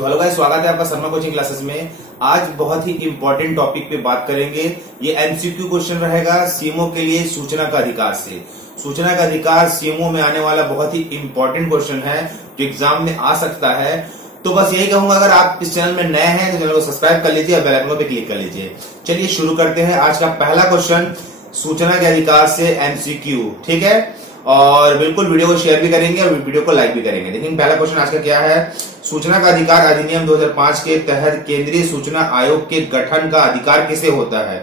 तो hello guys, स्वागत है आपका शर्मा कोचिंग क्लासेस में। आज बहुत ही इंपॉर्टेंट टॉपिक पे बात करेंगे। ये एमसीक्यू क्वेश्चन रहेगा सीएमओ के लिए सूचना का अधिकार से। सूचना का अधिकार सीएमओ में आने वाला बहुत ही इंपॉर्टेंट क्वेश्चन है जो एग्जाम में आ सकता है। तो बस यही कहूंगा, अगर आप इस चैनल में नए हैं तो चैनल को सब्सक्राइब कर लीजिए और बेल आइकन पे क्लिक कर लीजिए। चलिए शुरू करते हैं। आज का पहला क्वेश्चन सूचना के अधिकार से एमसीक्यू, ठीक है। और बिल्कुल वीडियो को शेयर भी करेंगे और वीडियो को लाइक भी करेंगे। देखिए पहला क्वेश्चन आज का क्या है। सूचना का अधिकार अधिनियम 2005 के तहत केंद्रीय सूचना आयोग के गठन का अधिकार किसे होता है?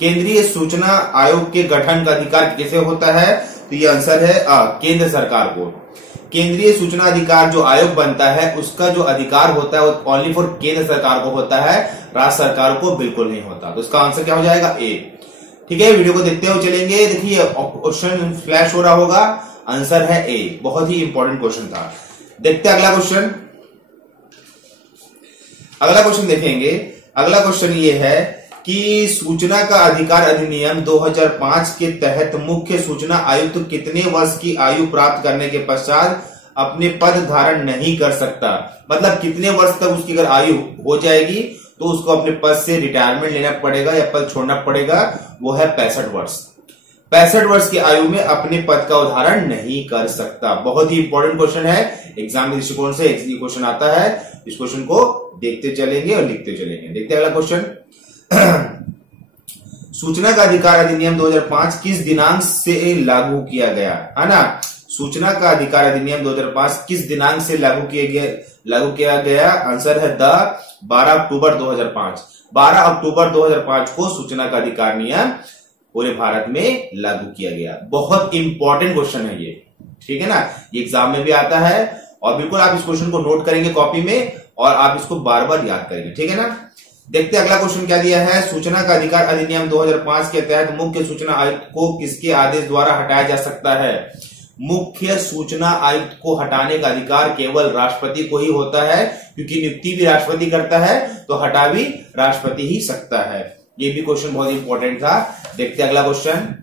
केंद्रीय सूचना आयोग के गठन का अधिकार किसे होता है? तो ये आंसर है केंद्र सरकार को। केंद्रीय सूचना अधिकार जो आयोग बनता है उसका जो अधिकार होता है वो ओनली फॉर केंद्र सरकार को होता है, राज्य सरकार को बिल्कुल नहीं होता। तो इसका आंसर क्या हो जाएगा? ए। ठीक है, वीडियो को देखते हुए चलेंगे। देखिए क्वेश्चन फ्लैश हो रहा होगा, आंसर है ए। बहुत ही इंपॉर्टेंट क्वेश्चन था। देखते हैं अगला क्वेश्चन। अगला क्वेश्चन देखेंगे। अगला क्वेश्चन ये है कि सूचना का अधिकार अधिनियम 2005 के तहत मुख्य सूचना आयुक्त कितने वर्ष की आयु प्राप्त करने के पश्चात अपने पद धारण नहीं कर सकता? मतलब कितने वर्ष तक उसकी अगर आयु हो जाएगी तो उसको अपने पद से रिटायरमेंट लेना पड़ेगा या पद छोड़ना पड़ेगा। वो है 65 वर्ष। 65 वर्ष की आयु में अपने पद का उदाहरण नहीं कर सकता। बहुत ही इंपॉर्टेंट क्वेश्चन है, एग्जाम के दृष्टिकोण से ये क्वेश्चन आता है। इस क्वेश्चन को देखते चलेंगे और लिखते चलेंगे। देखते हैं अगला क्वेश्चन। सूचना का अधिकार अधिनियम 2005 किस दिनांक से लागू किया गया, है ना? सूचना का अधिकार अधिनियम 2005 किस दिनांक से लागू किया गया? आंसर है 12 अक्टूबर 2005। 12 अक्टूबर 2005 को सूचना का अधिकार नियम पूरे भारत में लागू किया गया। बहुत इंपॉर्टेंट क्वेश्चन है ये, ठीक है ना? ये एग्जाम में भी आता है और बिल्कुल आप इस क्वेश्चन को नोट करेंगे कॉपी में और आप इसको बार बार याद करेंगे, ठीक है ना? देखते हैं अगला क्वेश्चन क्या दिया है। सूचना का अधिकार अधिनियम 2005 के तहत मुख्य सूचना आयुक्त को किसके आदेश द्वारा हटाया जा सकता है? मुख्य सूचना आयुक्त को हटाने का अधिकार केवल राष्ट्रपति को ही होता है, क्योंकि नियुक्ति भी राष्ट्रपति करता है तो हटा भी राष्ट्रपति ही सकता है। ये भी क्वेश्चन बहुत इंपॉर्टेंट था। देखते हैं अगला क्वेश्चन।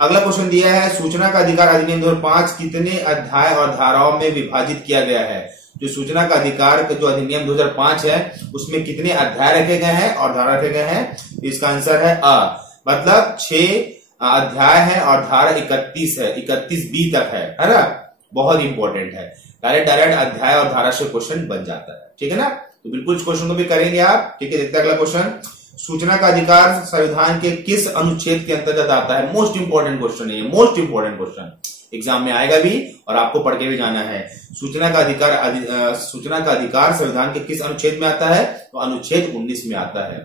अगला क्वेश्चन दिया है सूचना का अधिकार अधिनियम 2005 कितने अध्याय और धाराओं में विभाजित किया गया है? जो सूचना का अधिकार का जो अधिनियम 2005 है उसमें कितने अध्याय रखे गए हैं और धारा रखे गए हैं? इसका आंसर है मतलब 6 अध्याय है और धारा 31 है, 31B तक है ना? बहुत इंपॉर्टेंट है। डायरेक्ट अध्याय और धारा से क्वेश्चन बन जाता है, ठीक है ना? तो बिल्कुल इस क्वेश्चन को भी करेंगे आप, ठीक है? देखते हैं अगला क्वेश्चन। सूचना का अधिकार संविधान के किस अनुच्छेद के अंतर्गत आता है? मोस्ट इंपॉर्टेंट क्वेश्चन है ये, मोस्ट इंपॉर्टेंट क्वेश्चन एग्जाम में आएगा भी और आपको पढ़ के भी जाना है। सूचना का अधिकार संविधान के किस अनुच्छेद में आता है? तो अनुच्छेद 19 में आता है।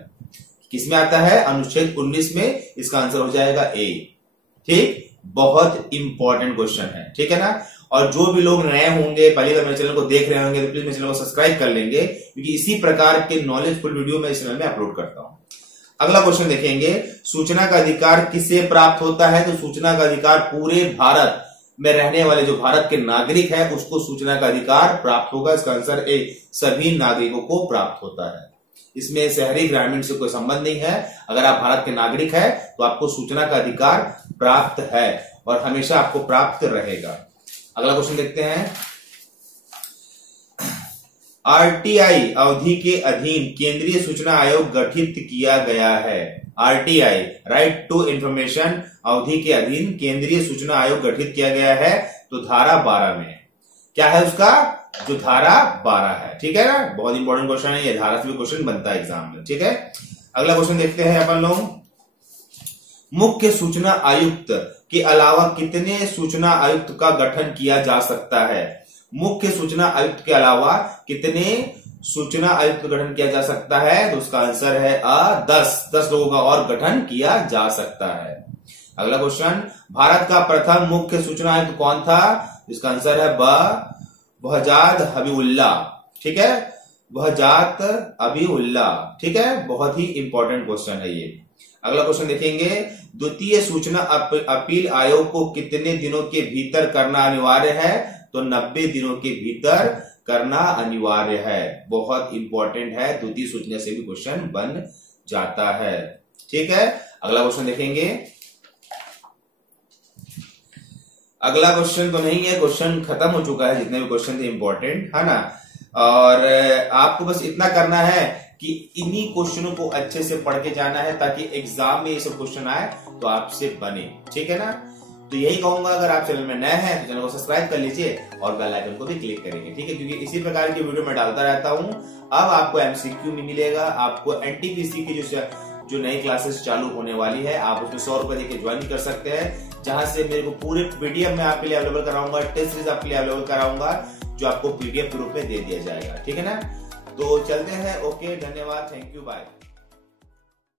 किस में आता है? अनुच्छेद 19 में। इसका आंसर हो जाएगा ए। ठीक, बहुत इंपॉर्टेंट क्वेश्चन है, ठीक है ना? और जो भी लोग नए होंगे, पहली बार मेरे चैनल को देख रहे होंगे तो प्लीज मेरे चैनल को सब्सक्राइब कर लेंगे, क्योंकि इसी प्रकार के नॉलेजफुल वीडियो मैं इस चैनल में अपलोड करता हूं। अगला क्वेश्चन देखेंगे। सूचना का अधिकार किसे प्राप्त होता है? तो सूचना का अधिकार पूरे भारत में रहने वाले जो भारत के नागरिक है उसको सूचना का अधिकार प्राप्त होगा। इसका आंसर ए, सभी नागरिकों को प्राप्त होता है। इसमें शहरी ग्रामीण से कोई संबंध नहीं है। अगर आप भारत के नागरिक है तो आपको सूचना का अधिकार प्राप्त है और हमेशा आपको प्राप्त रहेगा। अगला क्वेश्चन देखते हैं। आरटीआई अवधि के अधीन केंद्रीय सूचना आयोग गठित किया गया है। आरटीआई, राइट टू इंफॉर्मेशन, अवधि के अधीन केंद्रीय सूचना आयोग गठित किया गया है। तो धारा 12 में क्या है उसका? जो धारा 12 है, ठीक है ना? बहुत इंपॉर्टेंट क्वेश्चन है ये, धारा से भी क्वेश्चन बनता है एग्जाम में, ठीक है? अगला क्वेश्चन देखते हैं अपन लोग। मुख्य सूचना आयुक्त के अलावा कितने सूचना आयुक्त का गठन किया जा सकता है? मुख्य सूचना आयुक्त के अलावा कितने सूचना आयुक्त का गठन किया जा सकता है? तो उसका आंसर है 10 लोगों का और गठन किया जा सकता है। अगला क्वेश्चन। भारत का प्रथम मुख्य सूचना आयुक्त कौन था? इसका आंसर है बहजाद हबीबुल्लाह, ठीक है? बहजात हबीबुल्लाह, ठीक है? बहुत ही इंपॉर्टेंट क्वेश्चन है ये। अगला क्वेश्चन देखेंगे। द्वितीय सूचना अपील आयोग को कितने दिनों के भीतर करना अनिवार्य है? तो 90 दिनों के भीतर करना अनिवार्य है। बहुत इंपॉर्टेंट है, द्वितीय सूचना से भी क्वेश्चन बन जाता है, ठीक है? अगला क्वेश्चन देखेंगे। अगला क्वेश्चन तो नहीं है, क्वेश्चन खत्म हो चुका है, जितने भी क्वेश्चन थे इंपॉर्टेंट, है ना? और आपको बस इतना करना है कि इन्हीं क्वेश्चनों को अच्छे से पढ़ के जाना है, ताकि एग्जाम में ये सब क्वेश्चन आए तो आपसे बने। ठीक है ना? तो यही कहूंगा, अगर आप चैनल में नए हैं तो चैनल को सब्सक्राइब कर लीजिए और बेल आइकन को भी क्लिक करेंगे। ठीक है? क्योंकि इसी प्रकार की वीडियो मैं डालता रहता हूं। अब आपको एमसीक्यू भी मिलेगा, आपको एनटीपीसी की जो नई क्लासेस चालू होने वाली है, आप उसमें 100 रुपए देकर ज्वाइन कर सकते हैं, जहां से मेरे को पूरे पीडीएफ में आपके लिए अवेलेबल कराऊंगा, टेस्ट सीरीज आपके लिए अवेलेबल कराऊंगा, जो आपको पीडीएफ के रूप में दे दिया जाएगा। ठीक है ना? तो चलते हैं। ओके, धन्यवाद, थैंक यू, बाय।